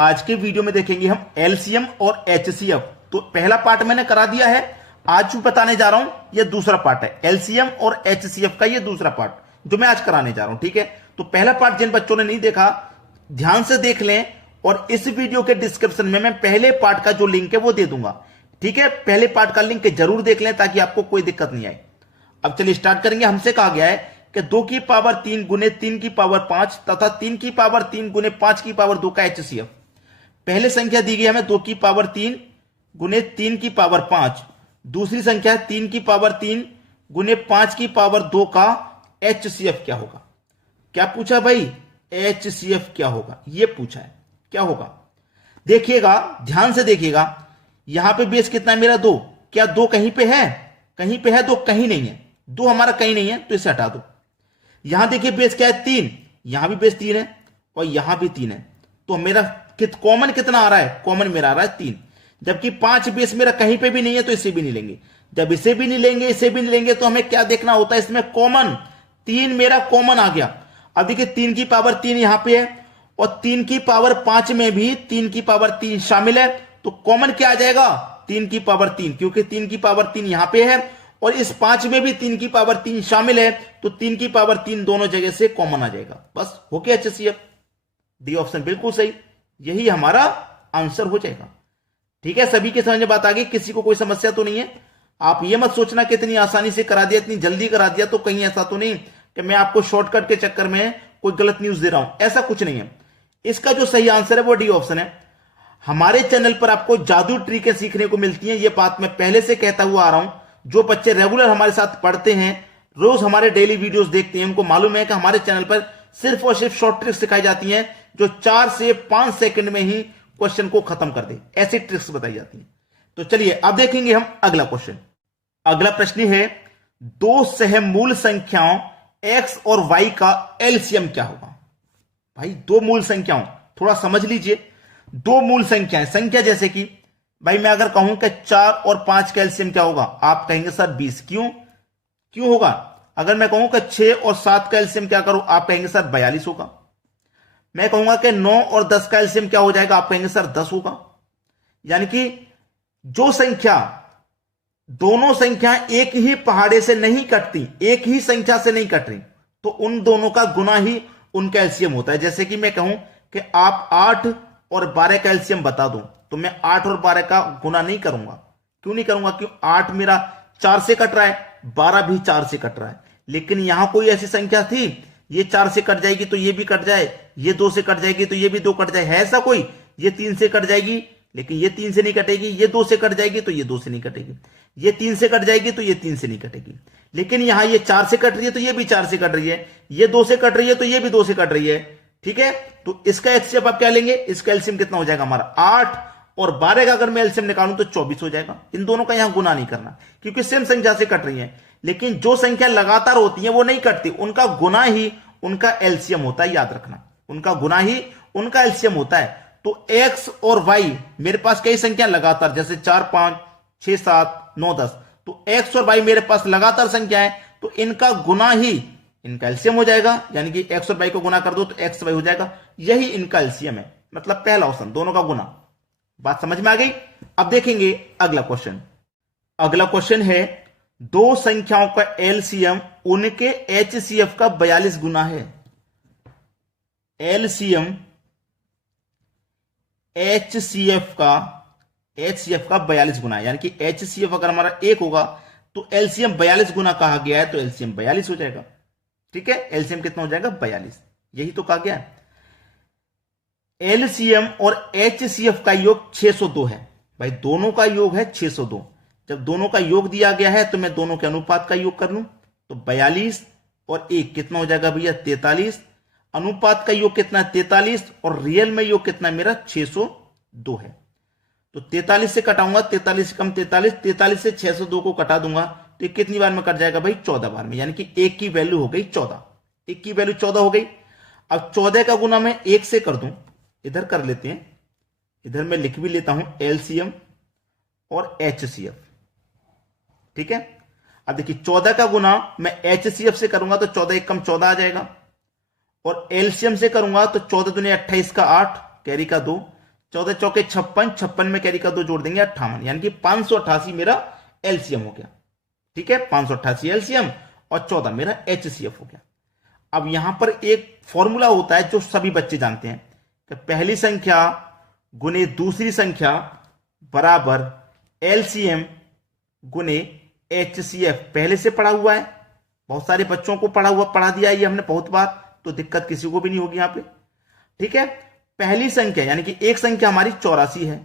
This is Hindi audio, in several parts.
आज के वीडियो में देखेंगे हम एलसीएम और एचसीएफ। तो पहला पार्ट मैंने करा दिया है, आज जो बताने जा रहा हूं यह दूसरा पार्ट है। एलसीएम और एचसीएफ का यह दूसरा पार्ट जो मैं आज कराने जा रहा हूं, ठीक है। तो पहला पार्ट जिन बच्चों ने नहीं देखा ध्यान से देख लें, और इस वीडियो के डिस्क्रिप्शन में मैं पहले पार्ट का जो लिंक है वो दे दूंगा, ठीक है। पहले पार्ट का लिंक जरूर देख लें ताकि आपको कोई दिक्कत नहीं आए। अब चलिए स्टार्ट करेंगे। हमसे कहा गया है कि 2 की पावर 3 गुने 3 की पावर 5 तथा 3 की पावर 3 गुने 5 की पावर 2 का एचसीएफ। पहले संख्या दी गई हमें 2 की पावर 3 गुने 3 की पावर 5, दूसरी संख्या है 3 की पावर 3 गुने 5 की पावर 2 का एचसीएफ क्या होगा। क्या पूछा भाई? एचसीएफ क्या होगा, यह पूछा है। क्या होगा देखिएगा, ध्यान से देखिएगा। यहां पे बेस कितना है मेरा? 2। क्या 2 कहीं पे है? कहीं पे है 2, कहीं नहीं है। 2 हमारा कहीं नहीं है तो इसे हटा दो। यहां देखिए बेस क्या है? 3। यहां भी बेस 3 है और यहां भी 3 है। तो मेरा कॉमन कितना आ रहा है? कॉमन मेरा आ रहा है 3। जबकि 5 बेस मेरा कहीं पे भी नहीं है तो इसे भी नहीं लेंगे। जब इसे भी नहीं लेंगे, इसे भी नहीं लेंगे, तो हमें क्या देखना होता है इसमें? कॉमन। 3 मेरा कॉमन आ गया। अब देखिए 3 की पावर 3 यहां पे है और 3 की पावर 5 में भी 3 की पावर 3 शामिल है। तो कॉमन क्या आ जाएगा? 3 की पावर 3, क्योंकि 3 की पावर 3 यहां पे है और इस 5 में भी 3 की पावर 3 शामिल है। तो 3 की पावर 3 दोनों जगह से कॉमन आ जाएगा। बस हो गया एचसीएफ। डी ऑप्शन बिल्कुल सही, यही हमारा आंसर हो जाएगा। ठीक है, सभी के समझ में बात आ गई? किसी को कोई समस्या तो नहीं है? आप ये मत सोचना कि इतनी आसानी से करा दिया, इतनी जल्दी करा दिया, तो कहीं ऐसा तो नहीं कि मैं आपको शॉर्टकट के चक्कर में कोई गलत न्यूज दे रहा हूं। ऐसा कुछ नहीं है। इसका जो सही आंसर है वो डी ऑप्शन है। हमारे चैनल पर आपको जादू ट्रिकें सीखने को मिलती हैं, ये बात मैं पहले से कहता हुआ आ रहा हूं। जो बच्चे रेगुलर हमारे साथ पढ़ते हैं, रोज हमारे डेली वीडियोस देखते हैं, उनको मालूम है कि हमारे चैनल पर सिर्फ और सिर्फ शॉर्ट ट्रिक्स सिखाई जाती हैं जो 4 से 5 सेकंड में ही क्वेश्चन को खत्म कर दे। ऐसी ट्रिक्स बताई जाती हैं। तो चलिए अब देखेंगे हम अगला क्वेश्चन। अगला प्रश्न है 2 सहमूल संख्याओं x और y का एलसीएम क्या होगा। भाई 2 मूल संख्याओं, थोड़ा समझ लीजिए। 2 मूल संख्याएं, संख्या जैसे कि भाई मैं अगर कहूं कि 4 और 5 का एलसीएम क्या होगा, आप कहेंगे सर 20। क्यों होगा? अगर मैं कहूं कि 6 और 7 का एलसीएम क्या करूं, आप कहेंगे सर 42 होगा। मैं कहूंगा कि 9 और 10 का एलसीएम क्या हो जाएगा, आप कहेंगे सर 10 होगा। यानी कि जो संख्या, दोनों संख्या एक ही पहाड़े से नहीं कटती, एक ही संख्या से नहीं कट रही, तो उन दोनों का गुना ही उनका एलसीएम होता है। जैसे कि मैं कहूं कि आप 8 और 12 का एलसीएम बता दो, तो मैं 8 और 12 का गुना नहीं करूंगा। क्यों नहीं करूंगा? क्यों? 8 मेरा 4 से कट रहा है, 12 भी 4 से कट रहा है। लेकिन यहां कोई ऐसी संख्या थी, ये 4 से कट जाएगी तो ये भी कट जाए, ये 2 से कट जाएगी तो ये भी 2 कट जाए, है ऐसा कोई? ये 3 से कट जाएगी लेकिन ये 3 से नहीं कटेगी, ये 2 से कट जाएगी तो ये 2 से नहीं कटेगी, ये 3 से कट जाएगी तो ये 3 से नहीं कटेगी। लेकिन यहां ये 4 से कट रही है तो ये भी 4 से कट रही है, ये 2 से कट रही है तो ये भी 2 से कट रही है। ठीक है, तो इसका एचसीएफ आप क्या लेंगे? इसका एलसीएम कितना हो जाएगा हमारा? 8 और 12 का अगर मैं एलसीएम निकालूं तो 24 हो जाएगा। इन दोनों का यहां गुना नहीं करना क्योंकि सेम संख्या से कट रही है। लेकिन जो संख्या लगातार होती है वो नहीं कटती, उनका गुना ही उनका एलसीएम होता है। याद रखना, उनका गुना ही उनका एलसीएम होता है। तो x और y, मेरे पास कई संख्या लगातार, जैसे 4 5 6 7 9 10, तो x और y मेरे पास लगातार संख्या है, तो इनका गुना ही इनका एलसीएम हो जाएगा। यानी कि x और y को गुना कर दो तो x y हो जाएगा, यही इनका एलसीएम है। मतलब पहला ऑप्शन, दोनों का गुना। बात समझ में आ गई? अब देखेंगे अगला क्वेश्चन। अगला क्वेश्चन है 2 संख्याओं का एलसीएम उनके एचसीएफ का 42 गुना है। एलसीएम एचसीएफ का 42 गुना है। यानी कि एचसीएफ अगर हमारा 1 होगा तो एलसीएम 42 गुना कहा गया है, तो एलसीएम 42 हो जाएगा। ठीक है, एलसीएम कितना हो जाएगा? 42। यही तो कहा गया है। एलसीएम और एचसीएफ का योग 602 है। भाई दोनों का योग है 602। जब दोनों का योग दिया गया है तो मैं दोनों के अनुपात का योग कर लूं, तो 42 और 1 कितना हो जाएगा भैया? 43। अनुपात का योग कितना है? 43। और रियल में योग कितना है मेरा? 602 है। तो 43 से कटाऊंगा, 43 से कम 43, 43 से 602 को कटा दूंगा तो ये कितनी बार में कट जाएगा भाई? 14 बार में। यानी कि 1 की वैल्यू हो गई 14। 1 की वैल्यू 14 हो गई। अब 14 का गुना मैं 1 से कर दूं, इधर कर लेते हैं, इधर मैं लिख भी लेता हूं एलसीएम और एचसीएफ। ठीक है, अब देखिए 14 का गुना मैं एचसीएफ से करूंगा तो 14 1 कम 14 आ जाएगा, और एलसीएम से करूंगा तो 14 दूनी 28 का 8, कैरी का 2, 14 चौके 56, 56 में कैरी का 2 जोड़ देंगे 58, यानी कि 588 मेरा एलसीएम हो गया। ठीक है, 588 एलसीएम और 14 मेरा एचसीएफ हो गया। अब यहां पर एक फॉर्मूला होता है जो सभी बच्चे जानते हैं कि पहली संख्या गुने दूसरी संख्या बराबर एलसीएम गुने एचसीएफ। पहले से पढ़ा हुआ है, बहुत सारे बच्चों को पढ़ा दिया है ये हमने बहुत बार, तो दिक्कत किसी को भी नहीं होगी यहां पे। ठीक है, पहली संख्या यानी कि एक संख्या हमारी 84 है,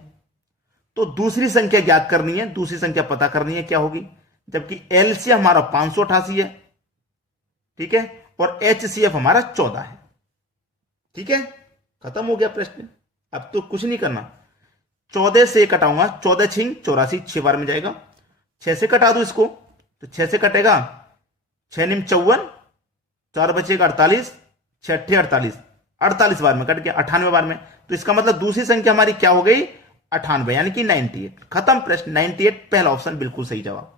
तो दूसरी संख्या ज्ञात करनी है, दूसरी संख्या पता करनी है क्या होगी, जबकि एलसीएम हमारा 588 है। ठीक है, और एचसीएफ हमारा 14 है। ठीक है, खत्म हो गया प्रश्न। अब तो कुछ नहीं करना, 14 से कटाऊंगा, 14 छिंग 84, 6 बार में जाएगा। 6 से कटा दो इसको, तो 6 से कटेगा 6 निम 54, 4 बचेगा 48, 6 अट्ठे 48, 48 बार में कट गया, 98 बार में। तो इसका मतलब दूसरी संख्या हमारी क्या हो गई, 98, यानी कि 98। खत्म प्रश्न, 98 पहला ऑप्शन बिल्कुल सही जवाब।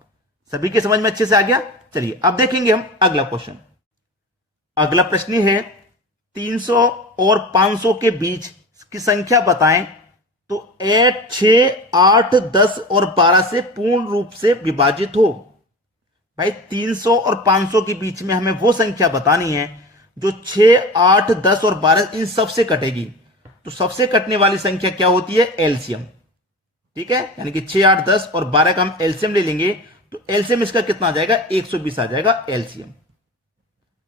सभी के समझ में अच्छे से आ गया। चलिए अब देखेंगे हम अगला क्वेश्चन। अगला प्रश्न है 300 और 500 के बीच की संख्या बताएं तो 8, 6, 8, 10 और 12 से पूर्ण रूप से विभाजित हो। भाई 300 और 500 के बीच में हमें वो संख्या बतानी है जो 6, 8, 10 और 12 इन सबसे कटेगी। तो सबसे कटने वाली संख्या क्या होती है, एलसीएम। ठीक है, यानी कि 6, 8, 10 और 12 का हम एलसीएम ले लेंगे, तो एलसीएम इसका कितना आ जाएगा, 120 आ जाएगा एलसीएम।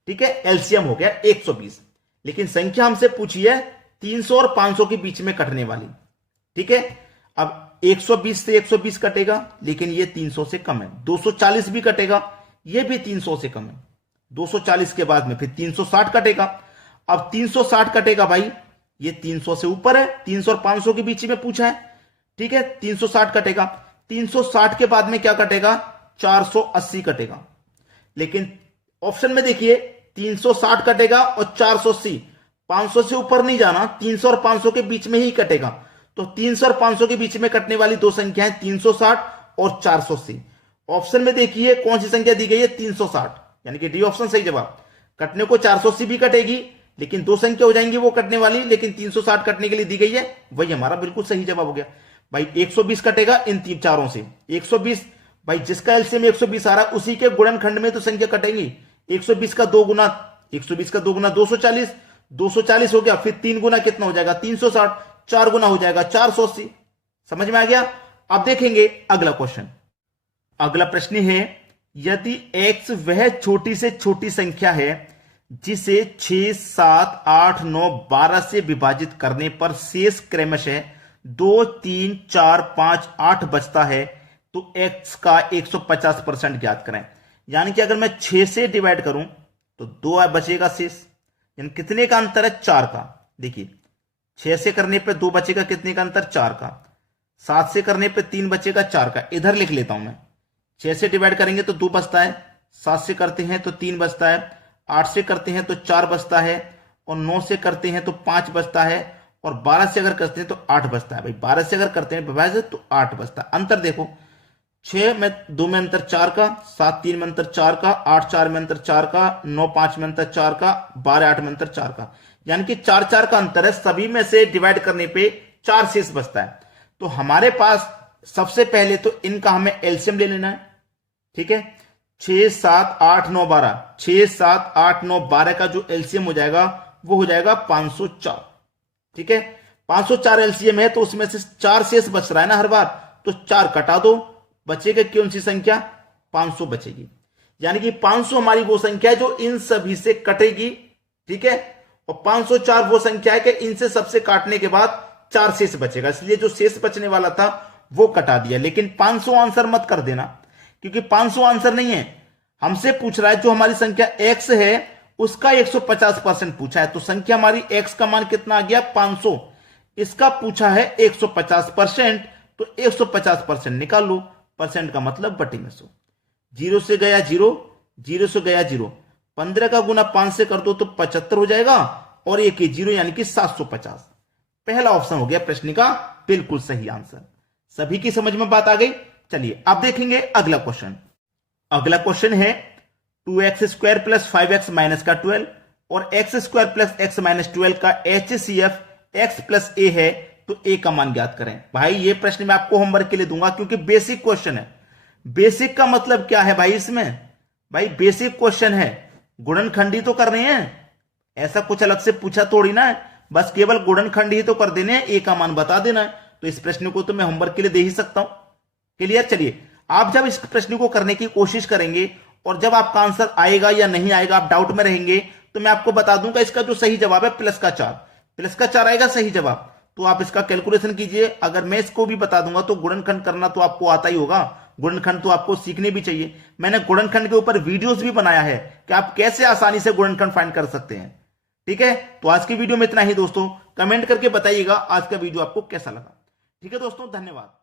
ठीक है, एलसीएम हो गया 120। लेकिन संख्या हमसे पूछी है 300 और 500 के बीच में कटने वाली। ठीक है, अब 120 से 120 कटेगा, लेकिन ये 300 से कम है। 240 भी कटेगा, ये भी 300 से कम है। 240 के बाद में फिर 360 कटेगा। अब 360 कटेगा भाई, ये 300 से ऊपर है, 300 और 500 के बीच में पूछा है। ठीक है, 360 कटेगा। 360 के बाद में क्या कटेगा, 480 कटेगा। लेकिन ऑप्शन में देखिए 360 कटेगा और 480, 500 से ऊपर नहीं जाना, 300 और 500 के बीच में ही कटेगा। तो 300 और 500 के बीच में कटने वाली दो संख्याएं 360 और 480। ऑप्शन में देखिए कौन सी संख्या दी गई है, 360, यानी कि डी ऑप्शन सही जवाब। कटने को 480 भी कटेगी, लेकिन दो संख्या हो जाएंगी वो कटने वाली, लेकिन 360 कटने के लिए दी गई है, वही हमारा बिल्कुल सही जवाब हो गया। भाई 120 कटेगा इन तीन चारों से, 120। भाई जिसका एलसीएम 120 आ रहा है उसी के गुणनखंड में तो संख्या कटेंगी। 120 का 2 गुना 240, 240 हो गया, फिर 3 गुना कितना हो जाएगा, 360, 4 गुना हो जाएगा 480। समझ में आ गया। अब देखेंगे अगला क्वेश्चन। अगला प्रश्न है, यदि x वह छोटी से छोटी संख्या है जिसे 6, 7, 8, 9, 12 से विभाजित करने पर शेष क्रमशः 2, 3, 4, 5, 8 बचता है, तो x का 150% ज्ञात करें। यानी कि अगर मैं 6 से डिवाइड करूं तो 2 बचेगा शेष, यानी कितने का अंतर है, 4 का। देखिए 6 से करने पे 2 बचेगा, कितने का अंतर, 4 का। 7 से करने पे 3 बचेगा, 4 का। इधर लिख लेता हूं मैं, 6 से डिवाइड करेंगे तो 2 बचता है, 7 से करते हैं तो 3 बचता है, 8 से करते हैं तो 4 बचता है, और 9 से करते हैं तो 5 बचता है, और 12 से अगर करते हैं तो 8 बचता है। भाई 12 से अगर करते हैं विभाजित तो 8 बचता है। अंतर देखो, 6 में 2 में अंतर 4 का, 7 3 में अंतर 4 का, 8 4 में अंतर 4 का, 9 5 में अंतर 4 का, 12 8 में अंतर 4 का, यानी कि 4 4 का अंतर है। सभी में से डिवाइड करने पे 4 शेष बचता है। तो हमारे पास सबसे पहले तो इनका हमें एलसीएम ले लेना है। ठीक है, 6 7 8 9 12, 6 7 8 9 12 का जो एलसीएम हो जाएगा वो हो जाएगा 504। ठीक है, 504 एलसीएम है, तो उसमें से 4 शेष बच रहा है ना हर बार, तो 4 कटा दो, बचेगा कौन सी संख्या, 500 बचेगी। यानी कि 500 हमारी वो संख्या है जो इन सभी से कटेगी। ठीक है, और 504 वो संख्या है कि इनसे सबसे काटने के बाद 4 शेष बचेगा, इसलिए जो शेष बचने वाला था वो कटा दिया। लेकिन 500 आंसर मत कर देना, क्योंकि 500 आंसर नहीं है, हमसे पूछ रहा है जो हमारी संख्या x है उसका 150% पूछा है। तो संख्या हमारी x का मान कितना आ गया, 500, इसका पूछा है 150%, तो 150% निकाल लो। परसेंट का मतलब बटे में 100, 0 से गया 0, 0 से गया 0, 15 का गुना 5 से कर दो तो 75 हो जाएगा, और एक 0 यानी कि 750। पहला ऑप्शन हो गया प्रश्न का बिल्कुल सही आंसर। सभी की समझ में बात आ गई। चलिए अब देखेंगे अगला क्वेश्चन। अगला क्वेश्चन है 2x² + 5x - का 12 और x² + x - 12 का HCF x + a है, तो ए का मान ज्ञात करें। भाई ये प्रश्न मैं आपको होमवर्क के लिए दूंगा क्योंकि बेसिक क्वेश्चन है। बेसिक का मतलब क्या है भाई, इसमें भाई बेसिक क्वेश्चन है, गुणनखंडी तो कर रहे हैं, ऐसा कुछ अलग से पूछा थोड़ी ना है, बस केवल गुणनखंड ही तो कर देने हैं, ए का मान बता देना है। तो इस प्रश्न को तो मैं होमवर्क के लिए दे ही सकता हूं। क्लियर। चलिए आप जब इस प्रश्न को करने की कोशिश करेंगे और जब आपका आंसर आएगा या नहीं आएगा, आप डाउट में रहेंगे, तो मैं आपको बता दूंगा इसका जो सही जवाब है +4 आएगा सही जवाब। तो आप इसका कैलकुलेशन कीजिए। अगर मैं इसको भी बता दूंगा तो गुणनखंड करना तो आपको आता ही होगा, गुणनखंड तो आपको सीखने भी चाहिए। मैंने गुणनखंड के ऊपर वीडियोस भी बनाया है कि आप कैसे आसानी से गुणनखंड फाइंड कर सकते हैं। ठीक है, तो आज की वीडियो में इतना ही दोस्तों। कमेंट करके बताइएगा आज का वीडियो आपको कैसा लगा। ठीक है दोस्तों, धन्यवाद।